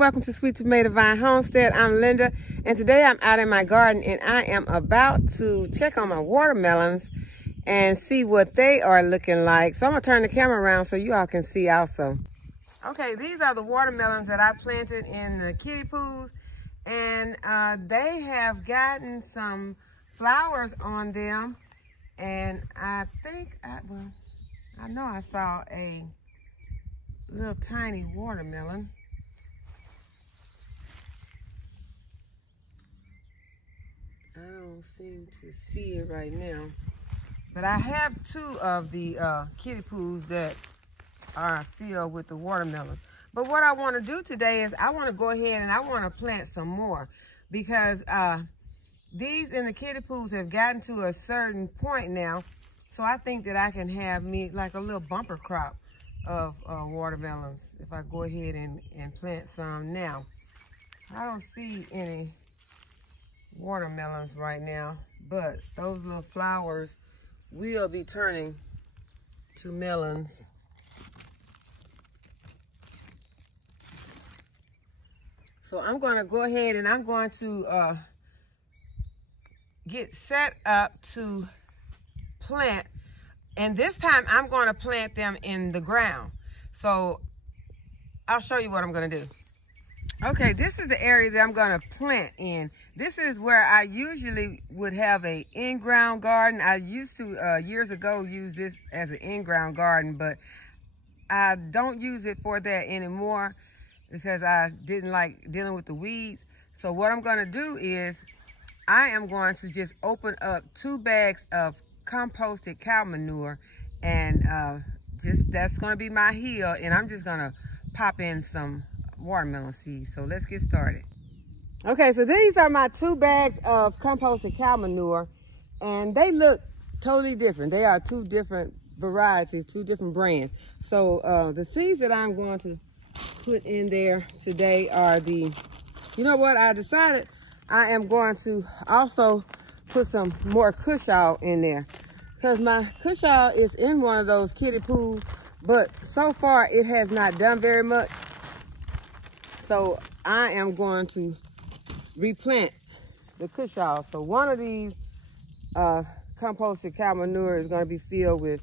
welcome to Sweet Tomato Vine Homestead. I'm Linda, and today I'm out in my garden and I am about to check on my watermelons and see what they are looking like. So I'm gonna turn the camera around so you all can see also. Okay, these are the watermelons that I planted in the kiddie pools, and they have gotten some flowers on them, and I think, I know I saw a little tiny watermelon. I don't seem to see it right now, but I have two of the kiddie pools that are filled with the watermelons. But what I want to do today is I want to go ahead and I want to plant some more, because these in the kiddie pools have gotten to a certain point now. So I think that I can have me like a little bumper crop of watermelons if I go ahead and plant some now. I don't see any watermelons right now, but those little flowers will be turning to melons. So I'm going to go ahead and I'm going to get set up to plant, and this time I'm going to plant them in the ground. So I'll show you what I'm going to do. Okay, this is the area that I'm going to plant in. This is where I usually would have a in-ground garden. I used to years ago use this as an in-ground garden, but I don't use it for that anymore because I didn't like dealing with the weeds. So what I'm going to do is I am going to just open up 2 bags of composted cow manure, and that's going to be my hill, and I'm just going to pop in some watermelon seeds. So let's get started. Okay, so these are my 2 bags of composted cow manure, and they look totally different. They are 2 different varieties, 2 different brands. So the seeds that I'm going to put in there today are the, you know what, I decided I am going to also put some more Cushall in there, because my Cushall is in one of those kiddie pools, but so far it has not done very much. So I am going to replant the Cushall. So one of these composted cow manure is going to be filled with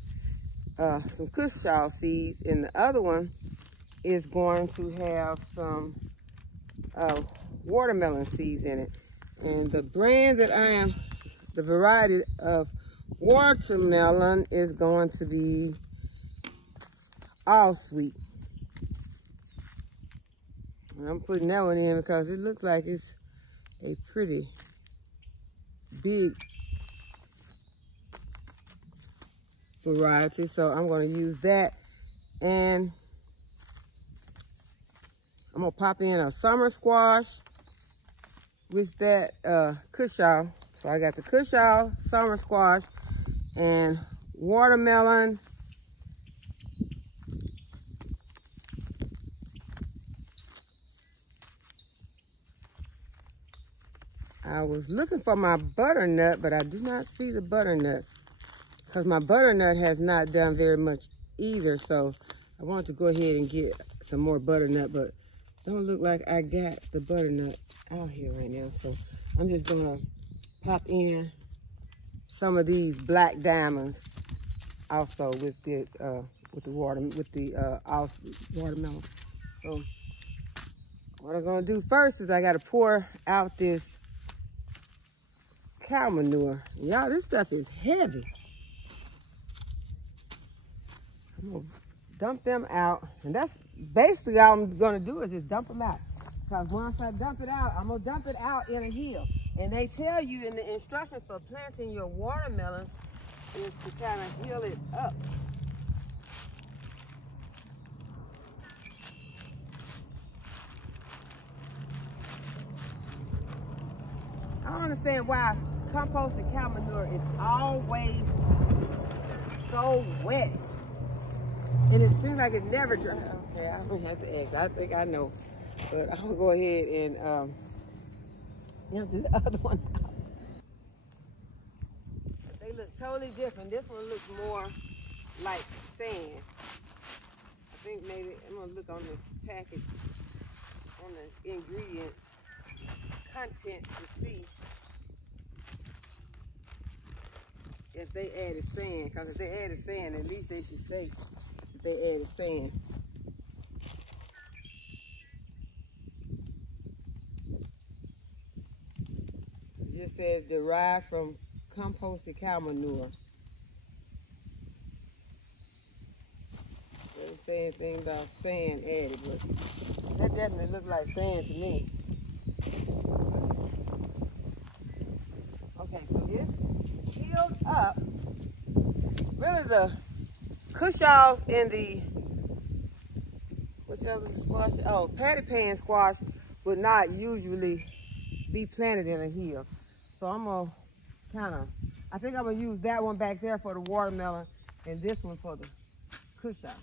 some Cushall seeds, and the other one is going to have some watermelon seeds in it. And the brand that I am, the variety of watermelon is going to be All Sweet. And I'm putting that one in because it looks like it's a pretty big variety. So I'm going to use that, and I'm going to pop in a summer squash with that Cushall. So I got the Cushall, summer squash, and watermelon. I was looking for my butternut, but I do not see the butternut because my butternut has not done very much either. So I want to go ahead and get some more butternut, but don't look like I got the butternut out here right now. So I'm just gonna pop in some of these black diamonds also with the watermelon. So what I'm gonna do first is I gotta pour out this cow manure. Y'all, this stuff is heavy. I'm gonna dump them out, and that's basically all I'm gonna do is just dump them out. Because once I dump it out, I'm gonna dump it out in a hill. And they tell you in the instructions for planting your watermelon is to kind of hill it up. I don't understand why composted cow manure is always so wet. And it seems like it never dries. Okay, I'm gonna have to ask. I think I know. But I'm gonna go ahead and empty the other one out. They look totally different. This one looks more like sand. I think maybe I'm gonna look on the package on the ingredients content to see if they added sand. Because if they added sand, at least they should say that they added sand. It just says derived from composted cow manure. Doesn't say anything about sand added, but that definitely looks like sand to me. Okay, so it's healed up. Really the cushaws in the, whichever squash, oh, patty pan squash would not usually be planted in a hill. So I'm gonna I think I'm gonna use that one back there for the watermelon and this one for the cushaw.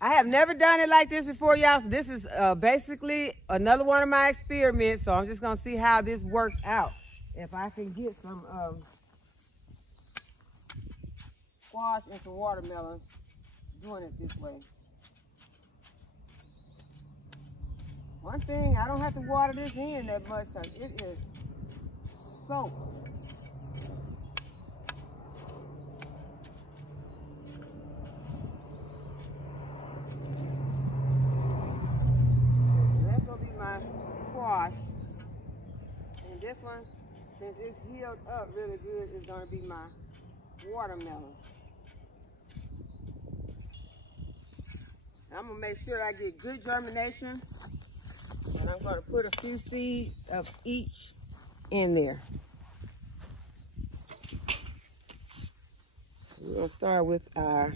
I have never done it like this before, y'all. So this is basically another one of my experiments. So I'm just gonna see how this works out. If I can get some squash and some watermelons doing it this way. One thing, I don't have to water this in that much because it is soaked. That's going to be my squash. And this one, since it's healed up really good, is going to be my watermelon. I'm going to make sure that I get good germination. And I'm going to put a few seeds of each in there. We're going to start with our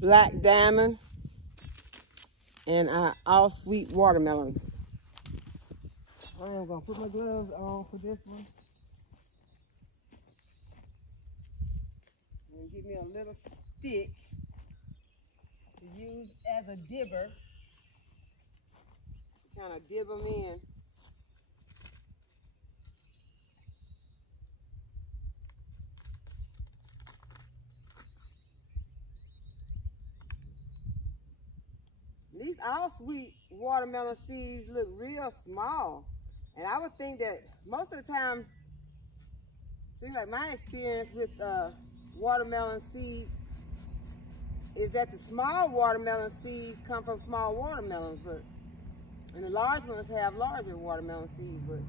Black Diamond and our All Sweet watermelons. I'm going to put my gloves on for this one. And give me a little stick to use as a dibber. Kind of dib them in. These All Sweet watermelon seeds look real small. And I would think that most of the time, seems like my experience with watermelon seeds is that the small watermelon seeds come from small watermelons, and the large ones have larger watermelon seeds, but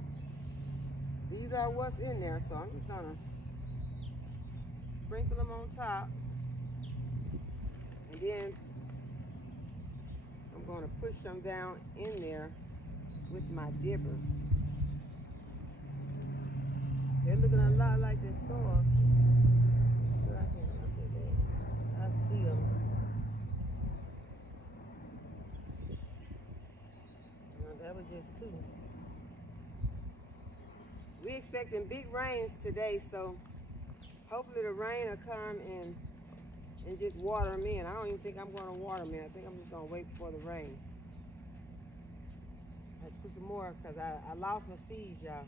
these are what's in there. So I'm just gonna sprinkle them on top, and then I'm gonna push them down in there with my dibber. They're looking a lot like this soil. I see them. That was just two. We're expecting big rains today, so hopefully the rain will come and just water them in. I don't even think I'm going to water them in. I think I'm just going to wait for the rain. I have to put some more because I lost my seeds, y'all.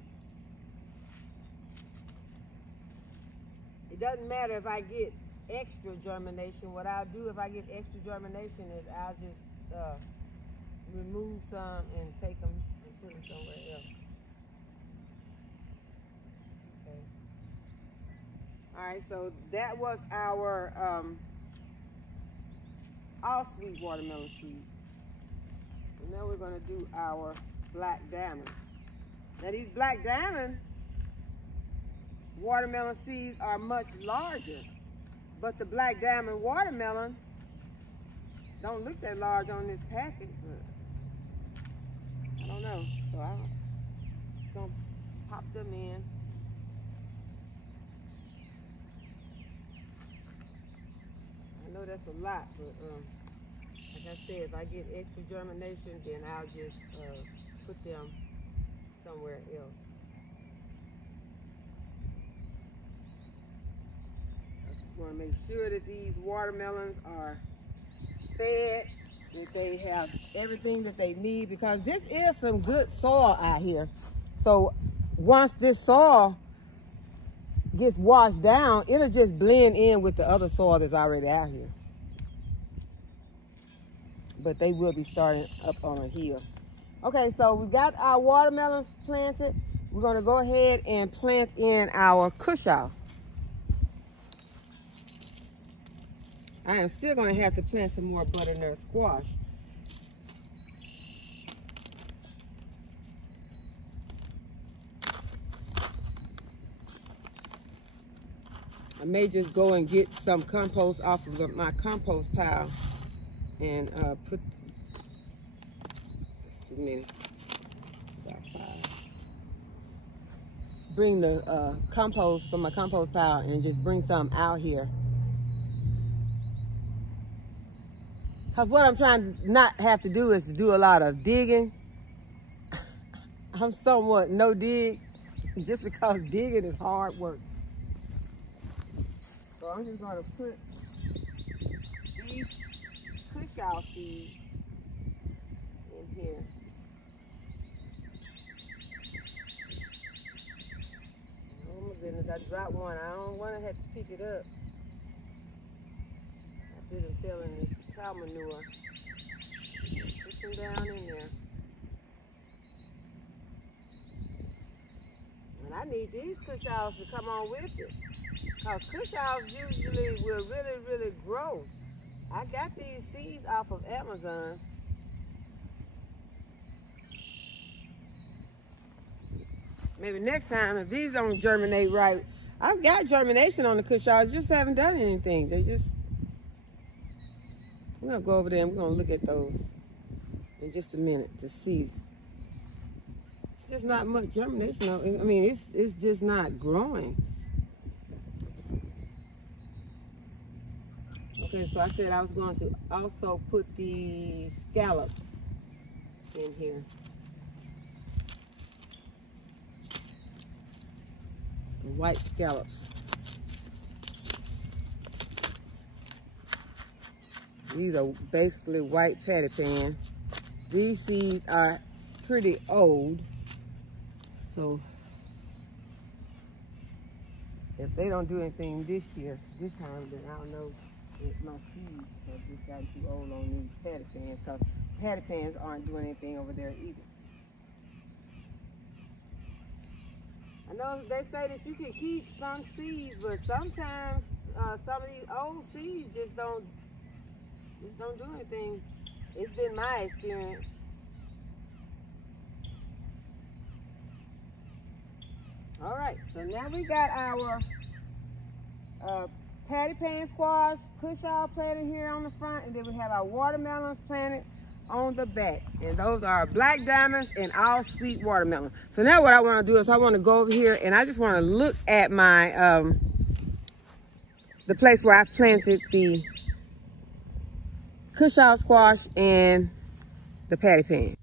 It doesn't matter if I get extra germination. What I'll do if I get extra germination is I'll just remove some and take them and put them somewhere else. Okay. All right, so that was our All Sweet watermelon seed. And now we're going to do our Black Diamond. Now these Black Diamond watermelon seeds are much larger, but the Black Diamond watermelon don't look that large on this package, but I don't know. So I'm just gonna pop them in. I know that's a lot, but like I said, if I get extra germination, then I'll just put them somewhere else. Want to make sure that these watermelons are fed, that they have everything that they need, because this is some good soil out here. So once this soil gets washed down, it'll just blend in with the other soil that's already out here. But they will be starting up on a hill. Okay, so we got our watermelons planted. We're gonna go ahead and plant in our cushaw. I am still gonna have to plant some more butternut squash. I may just go and get some compost off of my compost pile and put, just a minute, about 5. Bring the compost from my compost pile and just bring some out here. Because what I'm trying to not have to do is to do a lot of digging. I'm somewhat no dig, just because digging is hard work. So I'm just going to put these cushaw seeds in here. Oh my goodness, I dropped one. I don't want to have to pick it up. I didn't feel in this cow manure. Put some down in there. And I need these cushaws to come on with it. Because cushaws usually will really grow. I got these seeds off of Amazon. Maybe next time, if these don't germinate right, I've got germination on the cushaws, just haven't done anything. They just, we're gonna go over there and we're gonna look at those in just a minute to see. It's just not much germination. I mean, it's just not growing. Okay, so I said I was going to also put the scallops in here. The white scallops. These are basically white patty pan. These seeds are pretty old, so if they don't do anything this time, then I don't know if my seeds have just gotten too old on these patty pans, because patty pans aren't doing anything over there either. I know they say that you can keep some seeds, but sometimes some of these old seeds just don't do anything. It's been my experience. All right, so now we got our patty pan squash, cushaw planted here on the front, and then we have our watermelons planted on the back. And those are black diamonds and all sweet watermelon. So now what I want to do is I want to go over here and I just want to look at my the place where I planted the cushaw squash and the patty pan.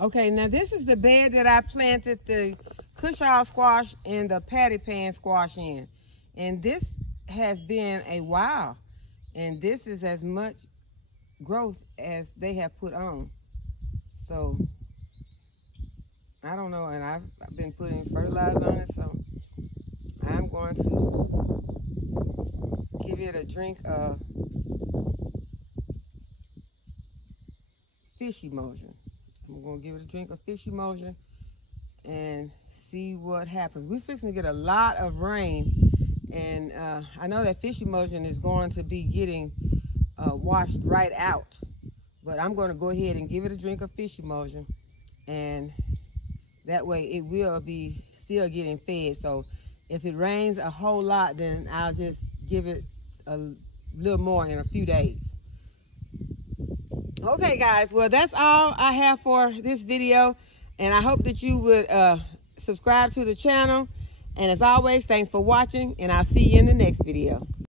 Okay, now this is the bed that I planted the cushaw squash and the patty pan squash in. And this has been a while. And this is as much growth as they have put on. So, I don't know, and I've been putting fertilizer on it, so I'm going to give it a drink of fish emulsion. I'm going to give it a drink of fish emulsion and see what happens. We're fixing to get a lot of rain, and I know that fish emulsion is going to be getting washed right out, but I'm going to go ahead and give it a drink of fish emulsion, and that way it will be still getting fed. So if it rains a whole lot, then I'll just give it a little more in a few days. Okay guys, well that's all I have for this video, and I hope that you would subscribe to the channel, and as always, thanks for watching, and I'll see you in the next video.